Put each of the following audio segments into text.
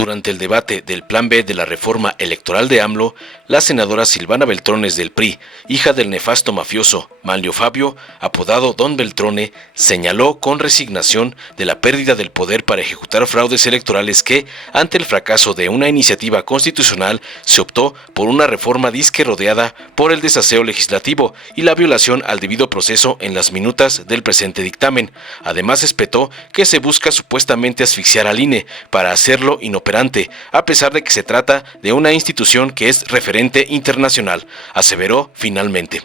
Durante el debate del Plan B de la reforma electoral de AMLO, la senadora Silvana Beltrones del PRI, hija del nefasto mafioso Manlio Fabio, apodado Don Beltrone, señaló con resignación de la pérdida del poder para ejecutar fraudes electorales que, ante el fracaso de una iniciativa constitucional, se optó por una reforma disque rodeada por el desaseo legislativo y la violación al debido proceso en las minutas del presente dictamen. Además, espetó que se busca supuestamente asfixiar al INE para hacerlo inoperante, a pesar de que se trata de una institución que es referente internacional, aseveró finalmente.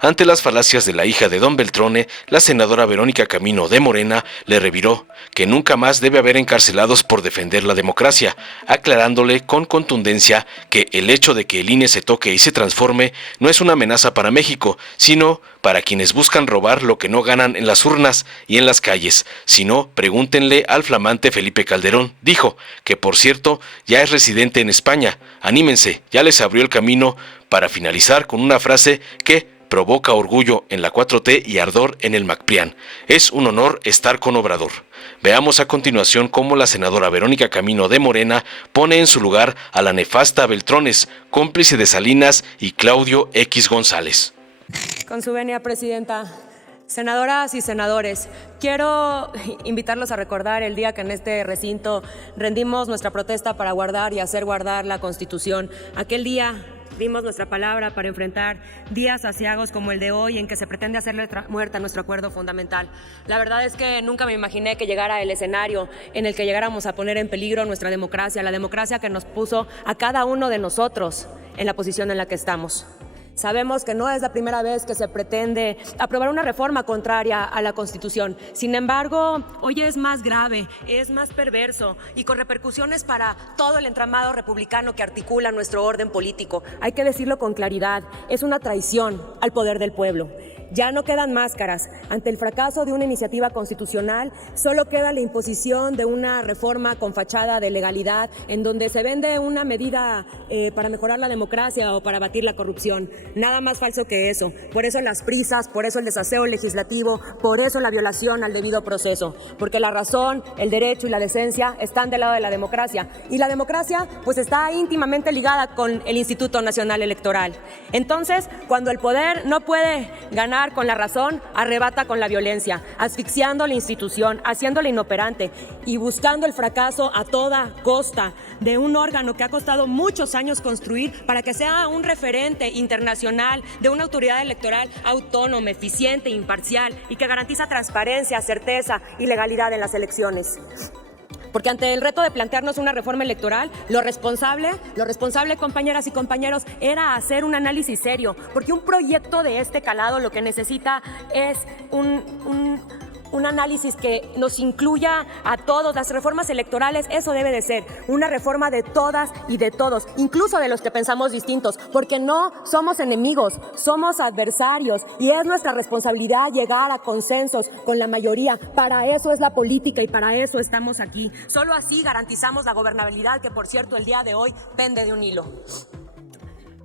Ante las falacias de la hija de Don Beltrone, la senadora Verónica Camino de Morena le reviró que nunca más debe haber encarcelados por defender la democracia, aclarándole con contundencia que el hecho de que el INE se toque y se transforme no es una amenaza para México, sino para quienes buscan robar lo que no ganan en las urnas y en las calles. Si no, pregúntenle al flamante Felipe Calderón, dijo, que por cierto ya es residente en España. Anímense, ya les abrió el camino, para finalizar con una frase que provoca orgullo en la 4T y ardor en el MacPrián. Es un honor estar con Obrador. Veamos a continuación cómo la senadora Verónica Camino de Morena pone en su lugar a la nefasta Beltrones, cómplice de Salinas y Claudio X González. Con su venia, Presidenta. Senadoras y senadores, quiero invitarlos a recordar el día que en este recinto rendimos nuestra protesta para guardar y hacer guardar la Constitución. Aquel día dimos nuestra palabra para enfrentar días aciagos como el de hoy, en que se pretende hacerle muerte a nuestro acuerdo fundamental. La verdad es que nunca me imaginé que llegara el escenario en el que llegáramos a poner en peligro nuestra democracia, la democracia que nos puso a cada uno de nosotros en la posición en la que estamos. Sabemos que no es la primera vez que se pretende aprobar una reforma contraria a la Constitución. Sin embargo, hoy es más grave, es más perverso y con repercusiones para todo el entramado republicano que articula nuestro orden político. Hay que decirlo con claridad, es una traición al poder del pueblo. Ya no quedan máscaras. Ante el fracaso de una iniciativa constitucional, solo queda la imposición de una reforma con fachada de legalidad, en donde se vende una medida para mejorar la democracia o para abatir la corrupción. Nada más falso que eso. Por eso las prisas, por eso el desaseo legislativo, por eso la violación al debido proceso. Porque la razón, el derecho y la decencia están del lado de la democracia. Y la democracia, pues, está íntimamente ligada con el Instituto Nacional Electoral. Entonces, cuando el poder no puede ganar con la razón, arrebata con la violencia, asfixiando la institución, haciéndola inoperante y buscando el fracaso a toda costa de un órgano que ha costado muchos años construir para que sea un referente internacional de una autoridad electoral autónoma, eficiente, imparcial y que garantiza transparencia, certeza y legalidad en las elecciones. Porque ante el reto de plantearnos una reforma electoral, lo responsable, compañeras y compañeros, era hacer un análisis serio, porque un proyecto de este calado lo que necesita es un análisis que nos incluya a todos. Las reformas electorales, eso debe de ser, una reforma de todas y de todos, incluso de los que pensamos distintos, porque no somos enemigos, somos adversarios y es nuestra responsabilidad llegar a consensos con la mayoría. Para eso es la política y para eso estamos aquí. Solo así garantizamos la gobernabilidad, que por cierto el día de hoy pende de un hilo.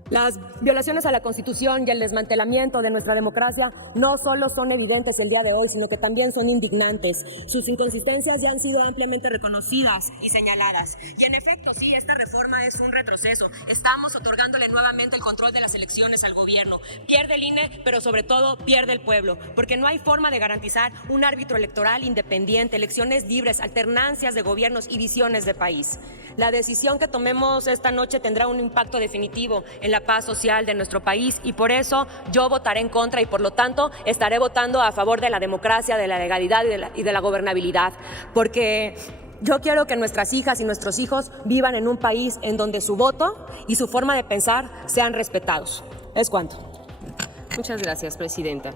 Las violaciones a la Constitución y el desmantelamiento de nuestra democracia no solo son evidentes el día de hoy, sino que también son indignantes. Sus inconsistencias ya han sido ampliamente reconocidas y señaladas. Y en efecto, sí, esta reforma es un retroceso. Estamos otorgándole nuevamente el control de las elecciones al gobierno. Pierde el INE, pero sobre todo pierde el pueblo, porque no hay forma de garantizar un árbitro electoral independiente, elecciones libres, alternancias de gobiernos y visiones de país. La decisión que tomemos esta noche tendrá un impacto definitivo en la paz social de nuestro país y por eso yo votaré en contra y por lo tanto estaré votando a favor de la democracia, de la legalidad y de la gobernabilidad, porque yo quiero que nuestras hijas y nuestros hijos vivan en un país en donde su voto y su forma de pensar sean respetados. Es cuanto. Muchas gracias, Presidenta.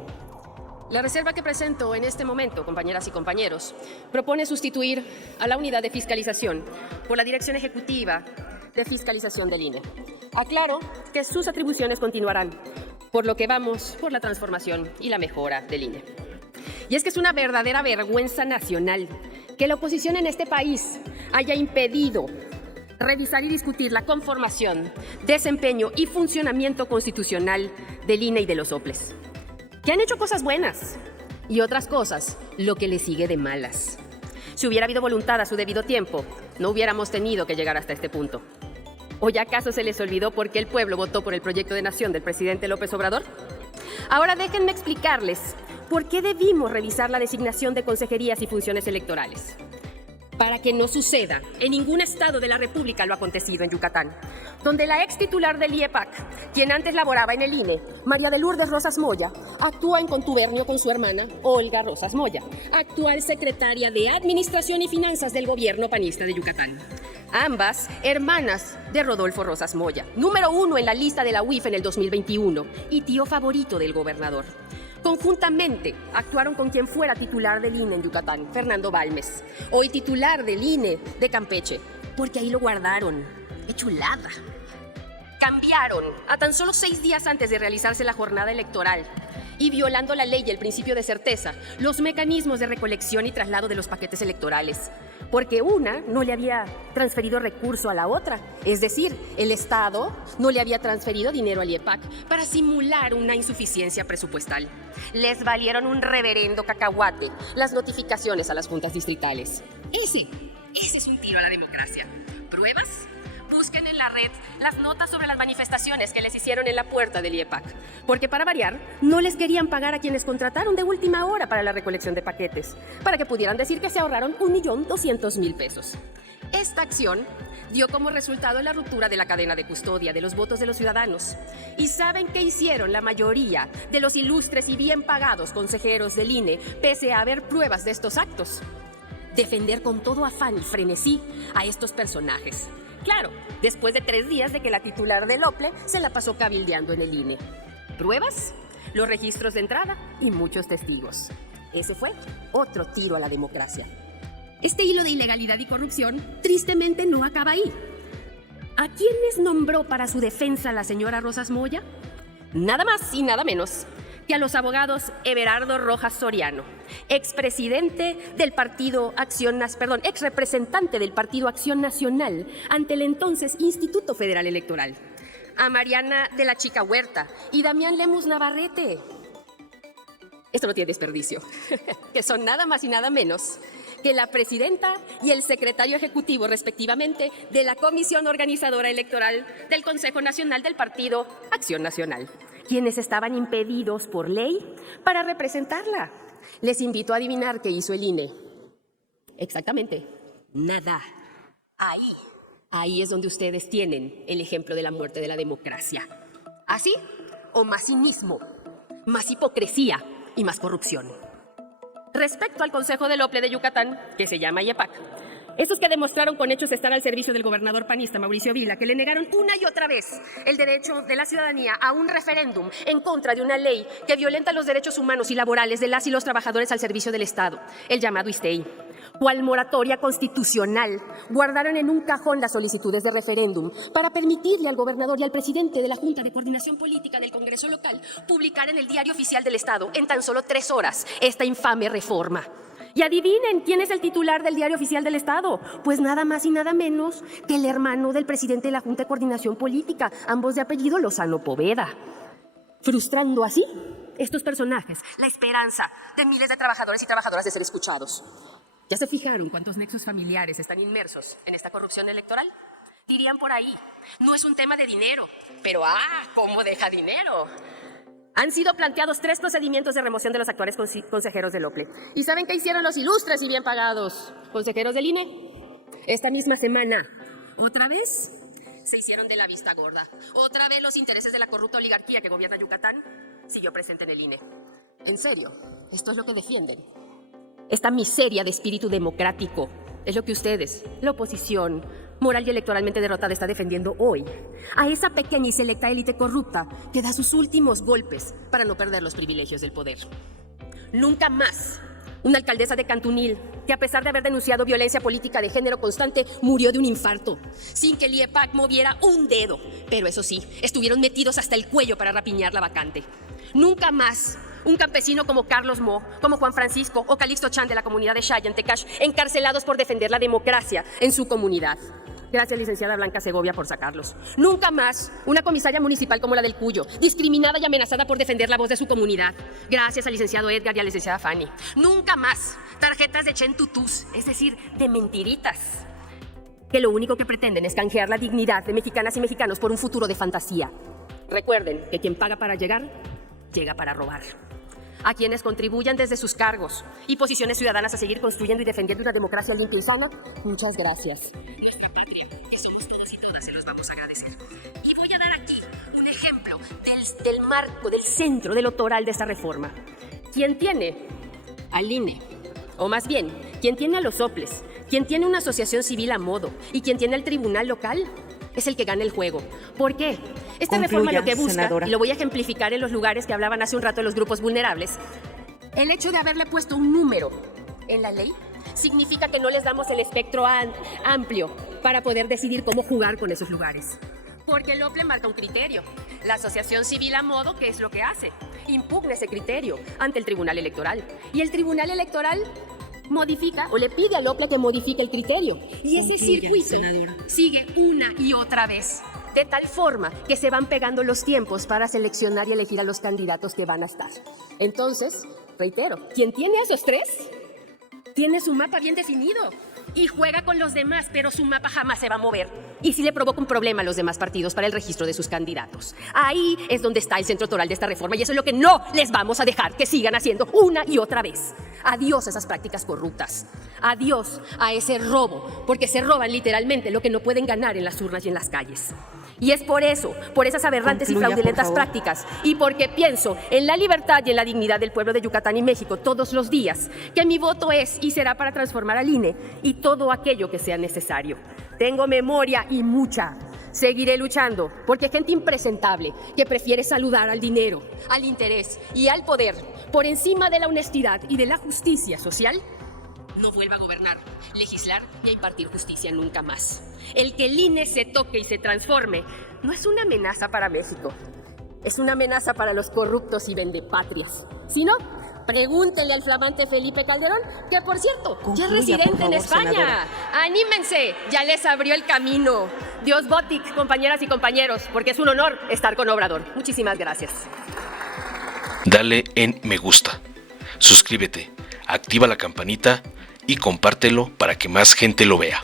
La reserva que presento en este momento, compañeras y compañeros, propone sustituir a la Unidad de Fiscalización por la Dirección Ejecutiva de Fiscalización del INE. Aclaro que sus atribuciones continuarán, por lo que vamos por la transformación y la mejora del INE. Y es que es una verdadera vergüenza nacional que la oposición en este país haya impedido revisar y discutir la conformación, desempeño y funcionamiento constitucional del INE y de los OPLES, que han hecho cosas buenas y otras cosas lo que les sigue de malas. Si hubiera habido voluntad a su debido tiempo, no hubiéramos tenido que llegar hasta este punto. ¿O ya acaso se les olvidó por qué el pueblo votó por el proyecto de nación del presidente López Obrador? Ahora déjenme explicarles por qué debimos revisar la designación de consejerías y funciones electorales. Para que no suceda en ningún estado de la República lo acontecido en Yucatán, donde la ex titular del IEPAC, quien antes laboraba en el INE, María de Lourdes Rosas Moya, actúa en contubernio con su hermana Olga Rosas Moya, actual secretaria de Administración y Finanzas del gobierno panista de Yucatán. Ambas hermanas de Rodolfo Rosas Moya, número 1 en la lista de la UIF en el 2021 y tío favorito del gobernador. Conjuntamente actuaron con quien fuera titular del INE en Yucatán, Fernando Balmes, hoy titular del INE de Campeche, porque ahí lo guardaron. ¡Qué chulada! Cambiaron a tan solo 6 días antes de realizarse la jornada electoral y violando la ley y el principio de certeza, los mecanismos de recolección y traslado de los paquetes electorales, porque una no le había transferido recurso a la otra, es decir, el Estado no le había transferido dinero al IEPAC para simular una insuficiencia presupuestal. Les valieron un reverendo cacahuate las notificaciones a las juntas distritales. Y sí, ese es un tiro a la democracia. ¿Pruebas? Busquen en la red las notas sobre las manifestaciones que les hicieron en la puerta del IEPAC, porque para variar, no les querían pagar a quienes contrataron de última hora para la recolección de paquetes, para que pudieran decir que se ahorraron 1.200.000 pesos. Esta acción dio como resultado la ruptura de la cadena de custodia de los votos de los ciudadanos. ¿Y saben qué hicieron la mayoría de los ilustres y bien pagados consejeros del INE, pese a haber pruebas de estos actos? Defender con todo afán y frenesí a estos personajes. Claro, después de 3 días de que la titular del OPLE se la pasó cabildeando en el INE. ¿Pruebas? Los registros de entrada y muchos testigos. Ese fue otro tiro a la democracia. Este hilo de ilegalidad y corrupción tristemente no acaba ahí. ¿A quiénes nombró para su defensa la señora Rosas Moya? Nada más y nada menos que a los abogados Everardo Rojas Soriano, exrepresentante del Partido Acción Nacional ante el entonces Instituto Federal Electoral, a Mariana de la Chica Huerta y Damián Lemus Navarrete. Esto no tiene desperdicio, que son nada más y nada menos que la presidenta y el secretario ejecutivo, respectivamente, de la Comisión Organizadora Electoral del Consejo Nacional del Partido Acción Nacional, quienes estaban impedidos por ley para representarla. Les invito a adivinar qué hizo el INE. Exactamente, nada. Ahí es donde ustedes tienen el ejemplo de la muerte de la democracia. ¿Así? ¿O más cinismo, más hipocresía y más corrupción? Respecto al Consejo del OPLE de Yucatán, que se llama IEPAC, esos que demostraron con hechos estar al servicio del gobernador panista Mauricio Vila, que le negaron una y otra vez el derecho de la ciudadanía a un referéndum en contra de una ley que violenta los derechos humanos y laborales de las y los trabajadores al servicio del Estado, el llamado ISTEI. Cual moratoria constitucional, guardaron en un cajón las solicitudes de referéndum para permitirle al gobernador y al presidente de la Junta de Coordinación Política del Congreso Local publicar en el Diario Oficial del Estado en tan solo 3 horas esta infame reforma. Y adivinen quién es el titular del Diario Oficial del Estado. Pues nada más y nada menos que el hermano del presidente de la Junta de Coordinación Política, ambos de apellido Lozano Poveda. Frustrando así estos personajes la esperanza de miles de trabajadores y trabajadoras de ser escuchados. ¿Ya se fijaron cuántos nexos familiares están inmersos en esta corrupción electoral? Dirían por ahí, no es un tema de dinero, pero ¿cómo deja dinero? Han sido planteados 3 procedimientos de remoción de los actuales consejeros del OPLE. ¿Y saben qué hicieron los ilustres y bien pagados consejeros del INE? Esta misma semana, otra vez, se hicieron de la vista gorda. Otra vez los intereses de la corrupta oligarquía que gobierna Yucatán siguió presente en el INE. En serio, esto es lo que defienden. Esta miseria de espíritu democrático es lo que ustedes, la oposición, moral y electoralmente derrotada, está defendiendo hoy a esa pequeña y selecta élite corrupta que da sus últimos golpes para no perder los privilegios del poder. Nunca más una alcaldesa de Cantunil, que a pesar de haber denunciado violencia política de género constante, murió de un infarto, sin que el IEPAC moviera un dedo. Pero eso sí, estuvieron metidos hasta el cuello para rapiñar la vacante. Nunca más un campesino como Carlos Mo, como Juan Francisco o Calixto Chan de la comunidad de Xaya en Tecash, encarcelados por defender la democracia en su comunidad. Gracias, licenciada Blanca Segovia, por sacarlos. Nunca más una comisaria municipal como la del Cuyo, discriminada y amenazada por defender la voz de su comunidad. Gracias al licenciado Edgar y a la licenciada Fanny. Nunca más tarjetas de chentutús, es decir, de mentiritas, que lo único que pretenden es canjear la dignidad de mexicanas y mexicanos por un futuro de fantasía. Recuerden que quien paga para llegar, llega para robar. A quienes contribuyan desde sus cargos y posiciones ciudadanas a seguir construyendo y defendiendo una democracia limpia y sana, muchas gracias. Nuestra patria, que somos todos y todas, se los vamos a agradecer. Y voy a dar aquí un ejemplo del marco, del centro, del otoral de esta reforma. Quien tiene al INE, o más bien, quien tiene a los soples, quien tiene una asociación civil a modo y quien tiene el tribunal local, es el que gana el juego. ¿Por qué? Esta reforma lo que busca, senadora, y lo voy a ejemplificar en los lugares que hablaban hace un rato de los grupos vulnerables, el hecho de haberle puesto un número en la ley significa que no les damos el espectro amplio para poder decidir cómo jugar con esos lugares. Porque el OPLE marca un criterio. La asociación civil a modo, ¿qué es lo que hace? Impugna ese criterio ante el Tribunal Electoral. Y el Tribunal Electoral modifica o le pide al OPLE que modifique el criterio. Y ese circuito sigue una y otra vez, de tal forma que se van pegando los tiempos para seleccionar y elegir a los candidatos que van a estar. Entonces, reitero, quien tiene a esos tres, tiene su mapa bien definido y juega con los demás, pero su mapa jamás se va a mover. Y si le provoca un problema a los demás partidos para el registro de sus candidatos. Ahí es donde está el centro toral de esta reforma y eso es lo que no les vamos a dejar que sigan haciendo una y otra vez. Adiós a esas prácticas corruptas. Adiós a ese robo, porque se roban literalmente lo que no pueden ganar en las urnas y en las calles. Y es por eso, por esas aberrantes y fraudulentas prácticas, y porque pienso en la libertad y en la dignidad del pueblo de Yucatán y México todos los días, que mi voto es y será para transformar al INE y todo aquello que sea necesario. Tengo memoria y mucha. Seguiré luchando, porque gente impresentable que prefiere saludar al dinero, al interés y al poder por encima de la honestidad y de la justicia social, no vuelva a gobernar, legislar y a impartir justicia nunca más. El que el INE se toque y se transforme no es una amenaza para México, es una amenaza para los corruptos y vendepatrias. Si no, pregúntenle al flamante Felipe Calderón, que por cierto, ya es residente en España. Senadora. ¡Anímense! Ya les abrió el camino. Dios Botic, compañeras y compañeros, porque es un honor estar con Obrador. Muchísimas gracias. Dale en me gusta, suscríbete, activa la campanita y compártelo para que más gente lo vea.